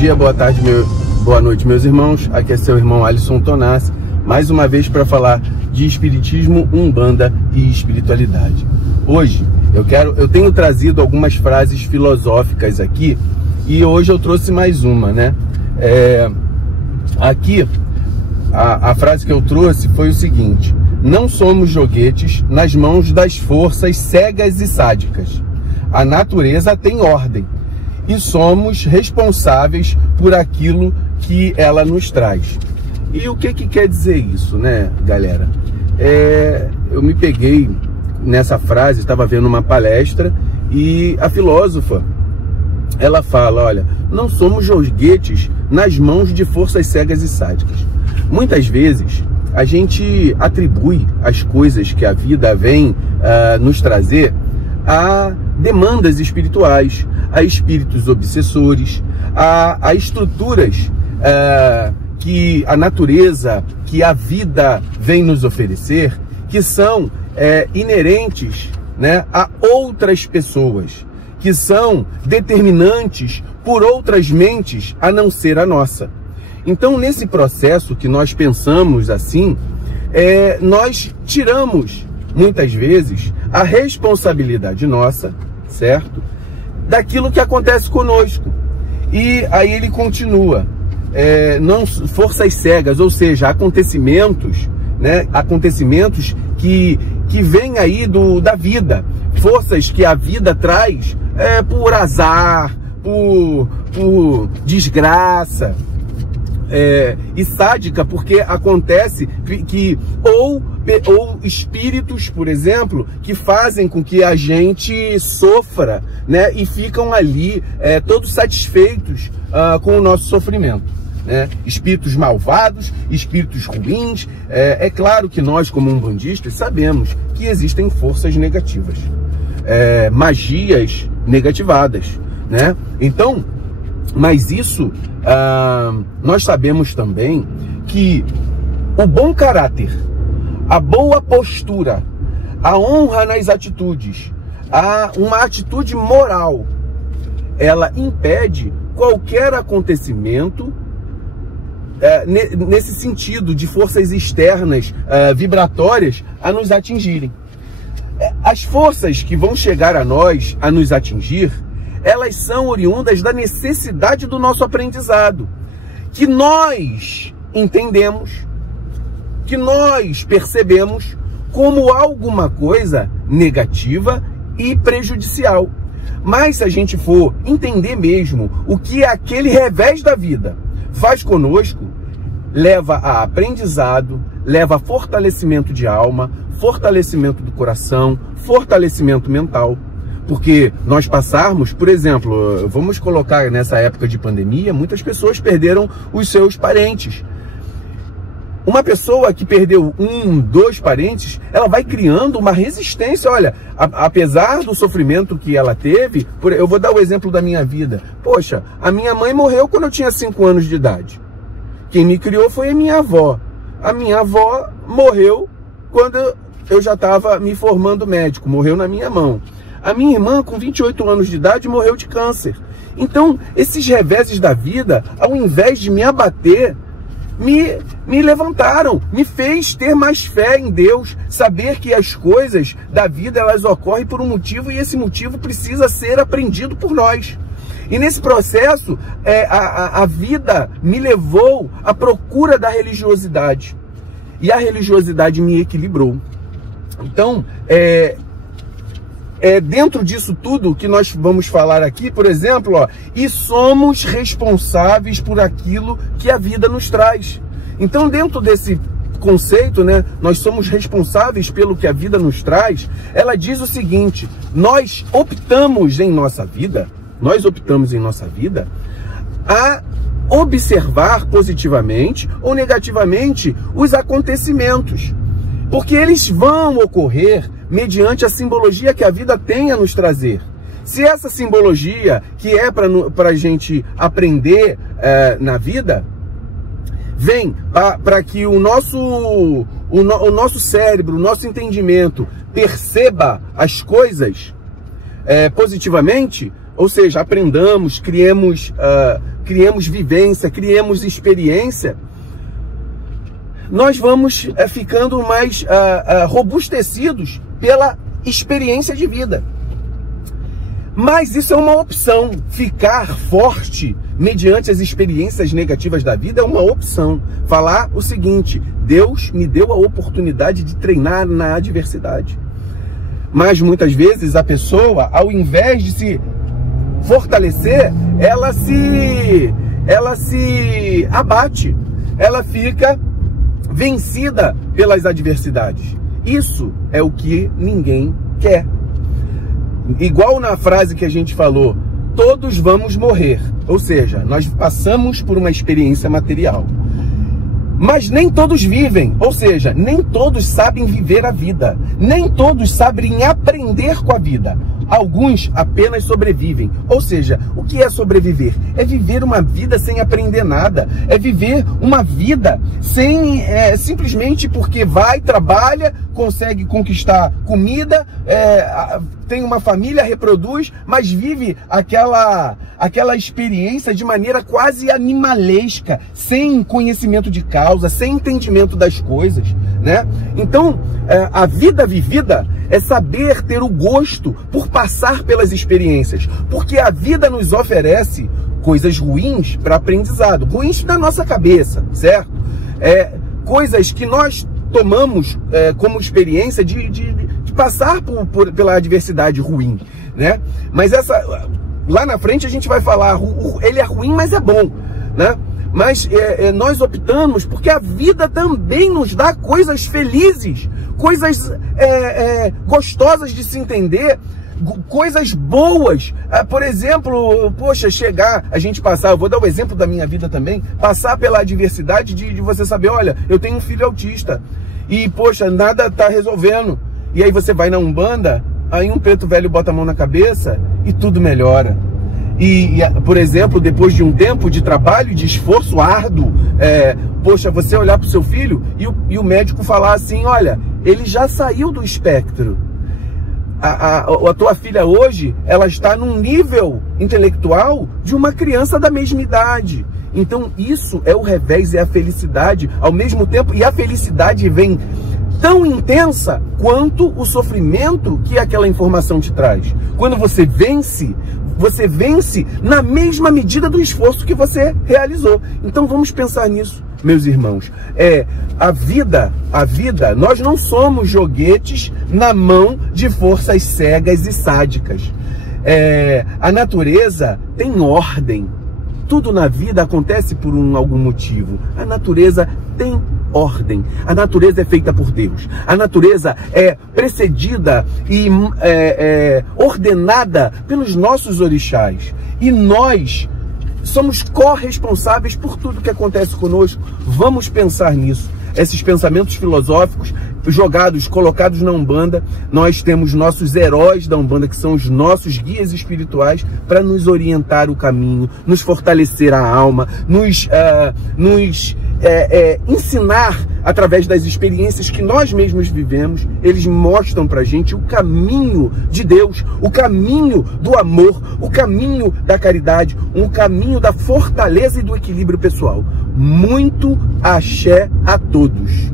dia, boa tarde, boa noite, meus irmãos. Aqui é seu irmão Alisson Tonassi, mais uma vez para falar de espiritismo, umbanda e espiritualidade. Hoje eu tenho trazido algumas frases filosóficas aqui e hoje eu trouxe mais uma, né? Aqui a frase que eu trouxe foi o seguinte: não somos joguetes nas mãos das forças cegas e sádicas. A natureza tem ordem e somos responsáveis por aquilo que ela nos traz. E o que quer dizer isso, né, galera? Eu me peguei nessa frase, estava vendo uma palestra e a filósofa, ela fala, olha, não somos joguetes nas mãos de forças cegas e sádicas. Muitas vezes a gente atribui as coisas que a vida vem nos trazer a demandas espirituais, a espíritos obsessores, a estruturas que a natureza, que a vida vem nos oferecer, que são inerentes, né, a outras pessoas, que são determinantes por outras mentes a não ser a nossa. Então, nesse processo que nós pensamos assim, nós tiramos, muitas vezes, a responsabilidade nossa, certo? Daquilo que acontece conosco. E aí ele continua, não forças cegas, ou seja, acontecimentos, né? Acontecimentos que vêm aí da vida, forças que a vida traz por azar, por desgraça, e sádica, porque acontece que ou espíritos, por exemplo, que fazem com que a gente sofra, né, e ficam ali todos satisfeitos com o nosso sofrimento, né? Espíritos malvados, espíritos ruins. É claro que nós, como umbandistas, sabemos que existem forças negativas, magias negativadas, né? Então, mas isso, nós sabemos também que o bom caráter, a boa postura, a honra nas atitudes, uma atitude moral, ela impede qualquer acontecimento nesse sentido de forças externas, vibratórias, a nos atingirem. As forças que vão chegar a nós, a nos atingir, elas são oriundas da necessidade do nosso aprendizado, que nós entendemos, que nós percebemos como alguma coisa negativa e prejudicial. Mas se a gente for entender mesmo o que aquele revés da vida faz conosco, leva a aprendizado, leva a fortalecimento de alma, fortalecimento do coração, fortalecimento mental. Porque nós passarmos, por exemplo, vamos colocar nessa época de pandemia, muitas pessoas perderam os seus parentes. Uma pessoa que perdeu 1, 2 parentes, ela vai criando uma resistência. Olha, apesar do sofrimento que ela teve, eu vou dar o exemplo da minha vida. Poxa, a minha mãe morreu quando eu tinha 5 anos de idade. Quem me criou foi a minha avó. A minha avó morreu quando eu já estava me formando médico, morreu na minha mão. A minha irmã, com 28 anos de idade, morreu de câncer. Então, esses reveses da vida, ao invés de me abater, me levantaram, me fez ter mais fé em Deus, saber que as coisas da vida, elas ocorrem por um motivo, e esse motivo precisa ser aprendido por nós. E nesse processo, a vida me levou à procura da religiosidade. E a religiosidade me equilibrou. Então, dentro disso tudo que nós vamos falar aqui, por exemplo, e somos responsáveis por aquilo que a vida nos traz. Então, dentro desse conceito, né, nós somos responsáveis pelo que a vida nos traz, ela diz o seguinte: nós optamos em nossa vida a observar positivamente ou negativamente os acontecimentos, porque eles vão ocorrer mediante a simbologia que a vida tem a nos trazer. Se essa simbologia, que é para a gente aprender na vida, vem para que o nosso cérebro, o nosso entendimento perceba as coisas positivamente, ou seja, aprendamos, criemos vivência, criemos experiência, nós vamos ficando mais robustecidos pela experiência de vida. Mas isso é uma opção. Ficar forte mediante as experiências negativas da vida é uma opção. Falar o seguinte: Deus me deu a oportunidade de treinar na adversidade. Mas muitas vezes a pessoa, ao invés de se fortalecer, ela se abate, ela fica vencida pelas adversidades. Isso é o que ninguém quer. Igual na frase que a gente falou, todos vamos morrer. Ou seja, nós passamos por uma experiência material. Mas nem todos vivem, ou seja, nem todos sabem viver a vida. Nem todos sabem aprender com a vida. Alguns apenas sobrevivem. Ou seja, o que é sobreviver? É viver uma vida sem aprender nada. É viver uma vida sem simplesmente porque vai, trabalha, consegue conquistar comida, tem uma família, reproduz, mas vive aquela experiência de maneira quase animalesca, sem conhecimento de causa, sem entendimento das coisas, né? Então, a vida vivida é saber ter o gosto por passar pelas experiências, porque a vida nos oferece coisas ruins para aprendizado, ruins da nossa cabeça, certo? Coisas que nós tomamos como experiência de passar pela adversidade ruim, né? Mas lá na frente a gente vai falar, ele é ruim, mas é bom, né? Mas nós optamos porque a vida também nos dá coisas felizes, coisas gostosas de se entender, coisas boas. Por exemplo, poxa, a gente passar, eu vou dar o exemplo da minha vida também, passar pela adversidade de você saber, olha, eu tenho um filho autista e, poxa, nada tá resolvendo. E aí você vai na Umbanda, aí um preto velho bota a mão na cabeça e tudo melhora. Por exemplo, depois de um tempo de trabalho, de esforço árduo, poxa, você olhar para o seu filho e o médico falar assim, olha, ele já saiu do espectro. A tua filha hoje, ela está num nível intelectual de uma criança da mesma idade. Então isso é o revés, é a felicidade ao mesmo tempo, e a felicidade vem tão intensa quanto o sofrimento que aquela informação te traz. Quando você vence na mesma medida do esforço que você realizou. Então vamos pensar nisso, meus irmãos. A vida, nós não somos joguetes na mão de forças cegas e sádicas. A natureza tem ordem. Tudo na vida acontece por algum motivo. A natureza tem ordem. A natureza é feita por Deus. A natureza é precedida e ordenada pelos nossos orixás. E nós somos corresponsáveis por tudo que acontece conosco. Vamos pensar nisso. Esses pensamentos filosóficos colocados na Umbanda, nós temos nossos heróis da Umbanda, que são os nossos guias espirituais, para nos orientar o caminho, nos fortalecer a alma, nos ensinar através das experiências que nós mesmos vivemos. Eles mostram pra gente o caminho de Deus, o caminho do amor, o caminho da caridade, o caminho da fortaleza e do equilíbrio pessoal. Muito axé a todos.